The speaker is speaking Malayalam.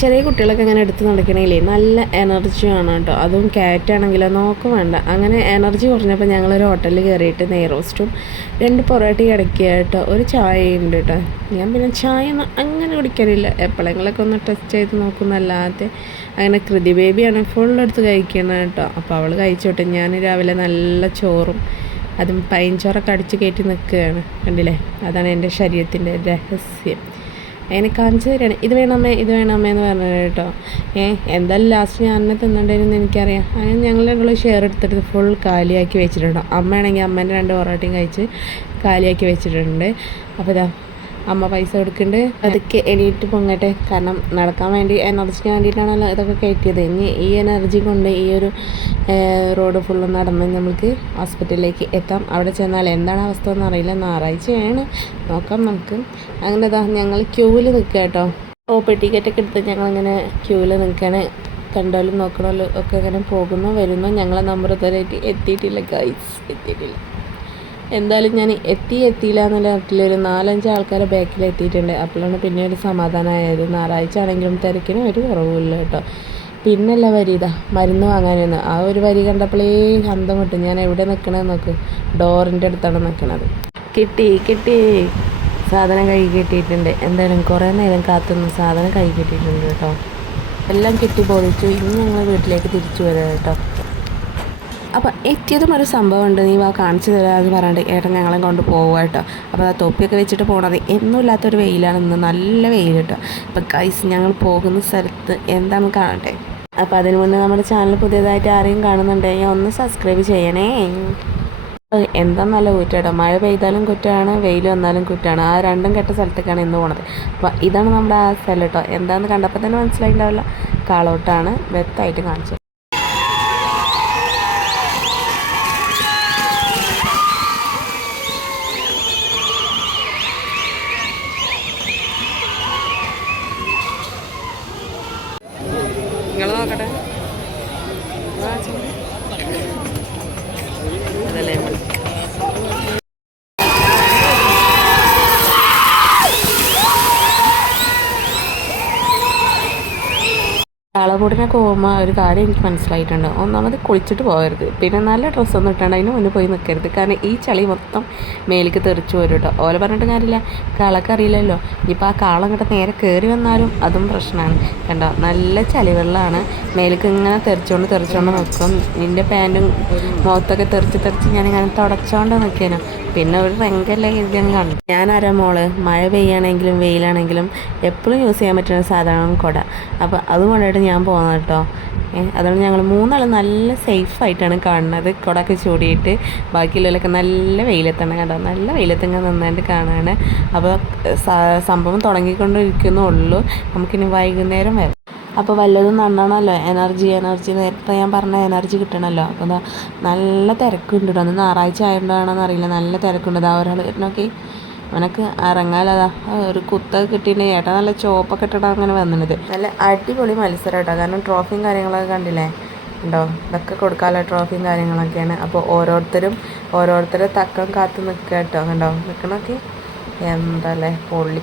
ചെറിയ കുട്ടികളൊക്കെ അങ്ങനെ എടുത്ത് നടക്കണമെങ്കിലേ നല്ല എനർജി ആണ് കേട്ടോ. അതും ക്യാറ്റാണെങ്കിലോ നോക്കും വേണ്ട. അങ്ങനെ എനർജി കുറഞ്ഞപ്പോൾ ഞങ്ങളൊരു ഹോട്ടലിൽ കയറിയിട്ട് നെയ്റോസ്റ്റും 2 പൊറോട്ടയും അടയ്ക്കുക കേട്ടോ. ഒരു ചായയുണ്ട് കേട്ടോ. ഞാൻ പിന്നെ ചായ ഒന്നും അങ്ങനെ കുടിക്കാറില്ല, എപ്പോഴെങ്കിലൊക്കെ ഒന്ന് ടെസ്റ്റ് ചെയ്ത് നോക്കുന്നല്ലാതെ. അങ്ങനെ കൃതി ബേബിയാണ് ഫുള്ളെടുത്ത് കഴിക്കുന്നത് കേട്ടോ. അപ്പോൾ അവൾ കഴിച്ചോട്ടെ. ഞാൻ രാവിലെ നല്ല ചോറും അതും പൈൻചോറൊക്കെ അടിച്ച് കയറ്റി നിൽക്കുകയാണ്, കണ്ടില്ലേ. അതാണ് എൻ്റെ ശരീരത്തിൻ്റെ രഹസ്യം. അങ്ങനെ കാണിച്ചു തരികയാണ്, ഇത് വേണമേ ഇത് വേണമേ എന്ന് പറഞ്ഞത് കേട്ടോ. എന്തായാലും ലാസ്റ്റ് ഞാൻ അന്നെ തിന്നണ്ടേന്ന് എനിക്കറിയാം. അങ്ങനെ ഞങ്ങൾ രണ്ടുള്ള ഷെയർ എടുത്തിട്ട് ഫുൾ കാലിയാക്കി വെച്ചിട്ടുണ്ടോ. അമ്മയാണെങ്കിൽ അമ്മേൻ്റെ 2 പൊറോട്ടയും കഴിച്ച് കാലിയാക്കി വെച്ചിട്ടുണ്ട്. അപ്പോൾ ഇതാ അമ്മ പൈസ കൊടുക്കുന്നുണ്ട്. അതൊക്കെ എണീറ്റ് പൊങ്ങട്ടെ, കാരണം നടക്കാൻ വേണ്ടി എനർജിക്ക് വേണ്ടിയിട്ടാണല്ലോ ഇതൊക്കെ കയറ്റിയത്. ഇനി ഈ എനർജി കൊണ്ട് ഈ ഒരു റോഡ് ഫുള്ള് നടന്ന് നമുക്ക് ഹോസ്പിറ്റലിലേക്ക് എത്താം. അവിടെ ചെന്നാൽ എന്താണ് അവസ്ഥ എന്നറിയില്ല, ഞായറാഴ്ചയാണ്, നോക്കാം നമുക്ക്. അങ്ങനെ ഇതാ ഞങ്ങൾ ക്യൂവിൽ നിൽക്കുക കേട്ടോ. ടിക്കറ്റൊക്കെ എടുത്ത് ഞങ്ങളിങ്ങനെ ക്യൂവിൽ നിൽക്കുകയാണ്. കണ്ടോലും നോക്കണോലും ഒക്കെ ഇങ്ങനെ പോകുന്നു വരുന്നു. ഞങ്ങളെ നമ്പർ ഇതുവരെയായിട്ട് എത്തിയിട്ടില്ല ഗൈസ്, എത്തിയിട്ടില്ല. എന്തായാലും ഞാൻ എത്തിയില്ല എന്നുള്ള നാട്ടിലൊരു 4-5 ആൾക്കാരെ ബാക്കിൽ എത്തിയിട്ടുണ്ട്. അപ്പോഴാണ് പിന്നെ ഒരു സമാധാനമായത്. ഞായറാഴ്ച ആണെങ്കിലും തിരക്കിനും ഒരു കുറവില്ല കേട്ടോ. പിന്നല്ല വരി ഇതാ മരുന്ന് വാങ്ങാനെന്ന്. ആ ഒരു വരി കണ്ടപ്പോഴേ അന്തം കിട്ടും. ഞാൻ എവിടെ നിൽക്കണമെന്ന് നോക്ക്, ഡോറിൻ്റെ അടുത്താണ് നിൽക്കണത്. കിട്ടി സാധനം കൈ കിട്ടിയിട്ടുണ്ട്. എന്തായാലും കുറേ നേരം കാത്തുനിന്ന് സാധനം കൈ കിട്ടിയിട്ടുണ്ട് കേട്ടോ. എല്ലാം കിട്ടി പൊളിച്ചു. ഇനി ഞങ്ങൾ വീട്ടിലേക്ക് തിരിച്ചു വരാം കേട്ടോ. അപ്പോൾ എത്തിയതും ഒരു സംഭവമുണ്ട്, നീ വാ കാണിച്ചു തരാമെന്ന് പറഞ്ഞിട്ട് ഏട്ടൻ ഞങ്ങളെ കൊണ്ട് പോകുക കേട്ടോ. അപ്പോൾ ആ തൊപ്പിയൊക്കെ വെച്ചിട്ട് പോകണത് എന്നുമില്ലാത്തൊരു വെയിലാണ്, ഇന്ന് നല്ല വെയിൽ കേട്ടോ. അപ്പോൾ ഗൈസ് ഞങ്ങൾ പോകുന്ന സ്ഥലത്ത് എന്താണെന്ന് കാണട്ടെ. അപ്പോൾ അതിന് മുന്നേ നമ്മുടെ ചാനൽ പുതിയതായിട്ട് ആരെയും കാണുന്നുണ്ടെങ്കിൽ ഒന്ന് സബ്സ്ക്രൈബ് ചെയ്യണേ. എന്താ നല്ല കുറ്റം, മഴ പെയ്താലും കുറ്റമാണ്, വെയിൽ വന്നാലും കുറ്റമാണ്. ആ രണ്ടും കെട്ട സ്ഥലത്തേക്കാണ് ഇന്ന് പോണത്. അപ്പോൾ ഇതാണ് നമ്മുടെ ആ സ്ഥലം കേട്ടോ. എന്താണെന്ന് കണ്ടപ്പോൾ തന്നെ മനസ്സിലായിട്ടുണ്ടാവില്ല, കാളോട്ടാണ്. വ്യക്തമായിട്ട് കാണിച്ചത്. നിങ്ങൾ നോക്കട്ടെ, അതല്ലേ കാളകൂടിനൊക്കെ പോകുമ്പോൾ ഒരു കാര്യം എനിക്ക് മനസ്സിലായിട്ടുണ്ട്. ഒന്നാമത് കുളിച്ചിട്ട് പോകരുത്, പിന്നെ നല്ല ഡ്രസ്സൊന്നും ഇട്ടാണ്ട് അതിന് മുന്നിൽ പോയി നിൽക്കരുത്. കാരണം ഈ ചളി മൊത്തം മേലേക്ക് തെറിച്ച് വരും കേട്ടോ. ഓല പറഞ്ഞിട്ട് കാര്യമില്ല, കാളക്ക് അറിയില്ലല്ലോ. ഇനിയിപ്പോൾ ആ കാളം ഇങ്ങോട്ട് നേരെ കയറി വന്നാലും അതും പ്രശ്നമാണ്. കണ്ടോ, നല്ല ചളിവെള്ളമാണ്. മേലേക്ക് ഇങ്ങനെ തെറിച്ചുകൊണ്ട് നിൽക്കും. നിൻ്റെ പാൻറ്റും മുഖത്തൊക്കെ തെറിച്ച് ഞാനിങ്ങനെ തുടച്ചുകൊണ്ട് നിൽക്കാനോ. പിന്നെ ഒരു റെങ്കല്ലേ ഞാൻ കണ്ടു. ഞാനാരാ മോള്, മഴ പെയ്യാണെങ്കിലും വെയിലാണെങ്കിലും എപ്പോഴും യൂസ് ചെയ്യാൻ പറ്റുന്ന സാധാരണ കുട. അപ്പോൾ അതുകൊണ്ടായിട്ട് ഞാൻ പോകുന്നത് കേട്ടോ. അതുകൊണ്ട് ഞങ്ങൾ 3 ആൾ നല്ല സേഫായിട്ടാണ് കാണുന്നത്. കുടയൊക്കെ ചൂടിയിട്ട് ബാക്കിയുള്ളവരൊക്കെ നല്ല വെയിലെത്തണം കേട്ടോ. നല്ല വെയിലത്തിങ്ങനെ നന്നായിട്ട് കാണാണ്. അപ്പോൾ സംഭവം തുടങ്ങിക്കൊണ്ടിരിക്കുന്നുള്ളൂ. നമുക്കിനി വൈകുന്നേരം വരാം. അപ്പോൾ വല്ലതും നന്നാണല്ലോ, എനർജി നേരത്തെ ഞാൻ പറഞ്ഞ എനർജി കിട്ടണമല്ലോ. അപ്പോൾ എന്താ നല്ല തിരക്കുണ്ട് കേട്ടോ. അന്ന് ഞായറാഴ്ച ആയതുകൊണ്ടാണെന്ന് അറിയില്ല, നല്ല തിരക്കുണ്ട്. അതാ ഒരാൾ നോക്കി അവനക്ക് ഇറങ്ങാലതാ ഒരു കുത്തൊക്കെ കിട്ടിയിട്ടുണ്ടെങ്കിൽ ഏട്ടാ നല്ല ചോപ്പൊക്കെ ഇട്ടിട്ടാണ് അങ്ങനെ വന്നത്. നല്ല അടിപൊളി മത്സരം കേട്ടോ. കാരണം ട്രോഫിയും കാര്യങ്ങളൊക്കെ കണ്ടില്ലേ ഉണ്ടോ, ഇതൊക്കെ കൊടുക്കാമല്ലോ ട്രോഫിയും കാര്യങ്ങളൊക്കെയാണ്. അപ്പോൾ ഓരോരുത്തരെ തക്കം കാത്ത് നിൽക്കുക കേട്ടോ. കണ്ടോ നിൽക്കണമൊക്കെ എന്താല്ലേ പൊള്ളി.